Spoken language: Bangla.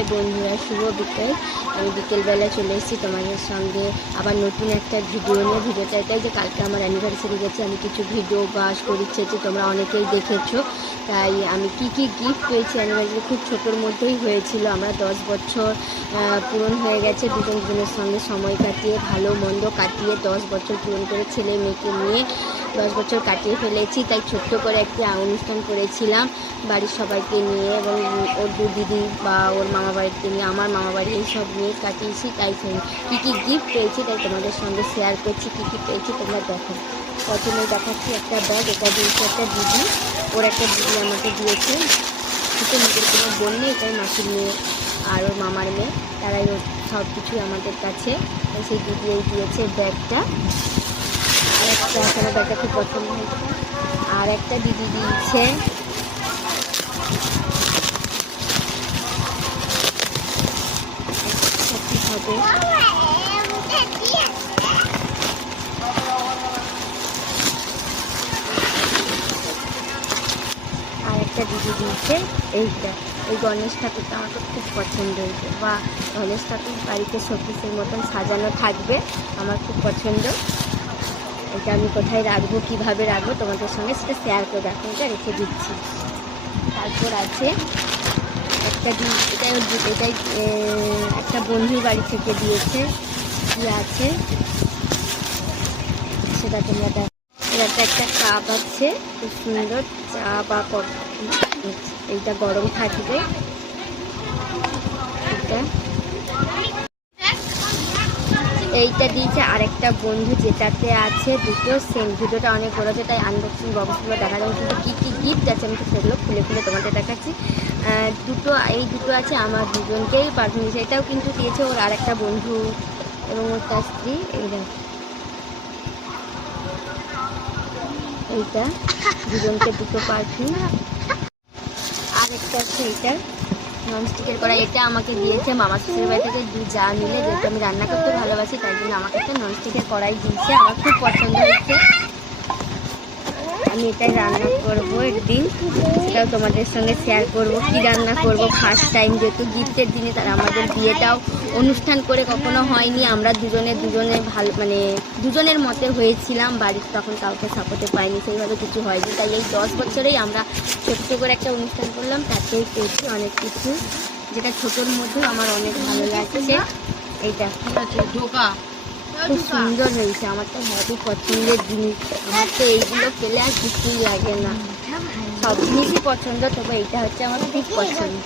হাই বন্ধুরা, শুভ বিকেল। আমি বিকেলবেলা চলে এসেছি তোমাদের সঙ্গে আবার নতুন একটা ভিডিও নিয়ে। ভিডিওটা এটাই যে কালকে আমার অ্যানিভার্সারি গেছে, আমি কিছু ভিডিও বা স্টোরি ছেড়েছি, তোমরা অনেকেই দেখেছো। তাই আমি কি গিফট পেয়েছি অ্যানিভার্সারি, খুব ছোটোর মধ্যেই হয়েছিল। আমরা 10 বছর পূরণ হয়ে গেছে, দুজনের সঙ্গে সময় কাটিয়ে, ভালো মন্দ কাটিয়ে 10 বছর পূরণ করে ছেলে মেয়েকে নিয়ে 10 বছর কাটিয়ে ফেলেছি। তাই ছোট্ট করে একটি অনুষ্ঠান করেছিলাম বাড়ির সবাইকে নিয়ে, এবং ওর দু দিদি বা ওর মামা বাড়িতে নিয়ে, আমার মামা বাড়ি, এইসব নিয়ে কাটিয়েছি। তাই কী গিফট পেয়েছি তাই তোমাদের সঙ্গে শেয়ার করছি। কী পেয়েছি তোমরা দেখো। প্রথমে দেখাচ্ছি একটা ব্যাগ, এটা দিয়েছে একটা দিদি, ওর একটা দিদি আমাকে দিয়েছে। কিন্তু নিজের কোনো বোন নেই, এটাই মাসির মেয়ে আর ওর মামার মেয়ে, তারাই সব কিছুই আমাদের কাছে। সেই দিদি এই দিয়েছে ব্যাগটা। আর একটা এখানে ব্যাগটা খুব পছন্দ হয়েছে। আর একটা দিদি দিয়েছে হবে আর একটা দিদি দিয়েছে এইটা, এই গণেশ ঠাকুরটা আমার তো খুব পছন্দ হয়েছে। বা গণেশ ঠাকুর বাড়িতে শোপিসের মতন সাজানো থাকবে, আমার খুব পছন্দ। এটা আমি কোথায় রাখবো, কীভাবে রাখবো তোমাদের সঙ্গে সেটা শেয়ার করে এখন এটা রেখে দিচ্ছি। তারপর আছে এটাই একটা বন্ধুর বাড়ি থেকে দিয়েছে। কি আছে সেটা তোমরা দেখো। এটা একটা কাপ আছে, খুব সুন্দর চা বা কফি, এইটা গরম থাকবে। এইটা দিয়েছে আরেকটা বন্ধু, যেটাতে আছে দুটো সেন্ট। ভিডিওটা অনেক বড় আছে তাই আনবক্সিং বক্সগুলো দেখা যাবে, কিন্তু কী গিফট আছে আমি তো সেগুলো খুলে তোমাদের দেখাচ্ছি। এই দুটো আছে আমার দুজনকেই পারফিউম দিয়েছে। এটাও কিন্তু দিয়েছে ওর আরেকটা বন্ধু এবং ওর তার স্ত্রী। এইটা দুজনকে দুটো পারফিউম। আরেকটা আছে এইটা ননস্টিকের কড়াই, এটা আমাকে দিয়েছে মামা শ্বশুরের বাড়ি থেকে দু যা মিলে। যেহেতু আমি রান্না করতে ভালোবাসি তাই জন্য আমাকে একটা ননস্টিকের কড়াই দিয়েছে, আমার খুব পছন্দ হয়েছে। আমি এটাই রান্না করবো একদিন, সেটাও তোমাদের সঙ্গে শেয়ার করব। কি রান্না করব ফার্স্ট টাইম, যেহেতু গিফটের দিনে, তারা আমাদের বিয়েটাও অনুষ্ঠান করে কখনো হয়নি। আমরা দুজনে ভালো দুজনের মতে হয়েছিলাম, বাড়িতে তখন কাউকে সাপোর্টে পাইনি, সেইভাবে কিছু হয়নি। তাই এই 10 বছরেই আমরা ছোট্ট করে একটা অনুষ্ঠান করলাম, তাতেই পেয়েছি অনেক কিছু, যেটা ছোটোর মধ্যেও আমার অনেক ভালো লাগছে। এইটা খুব সুন্দর হয়েছে, আমার তো হেভি পছন্দের জিনিস। আমার তো এইগুলো পেলে আর কিছুই লাগে না, সব জিনিসই পছন্দ, তবে এইটা হচ্ছে আমার খুব পছন্দ।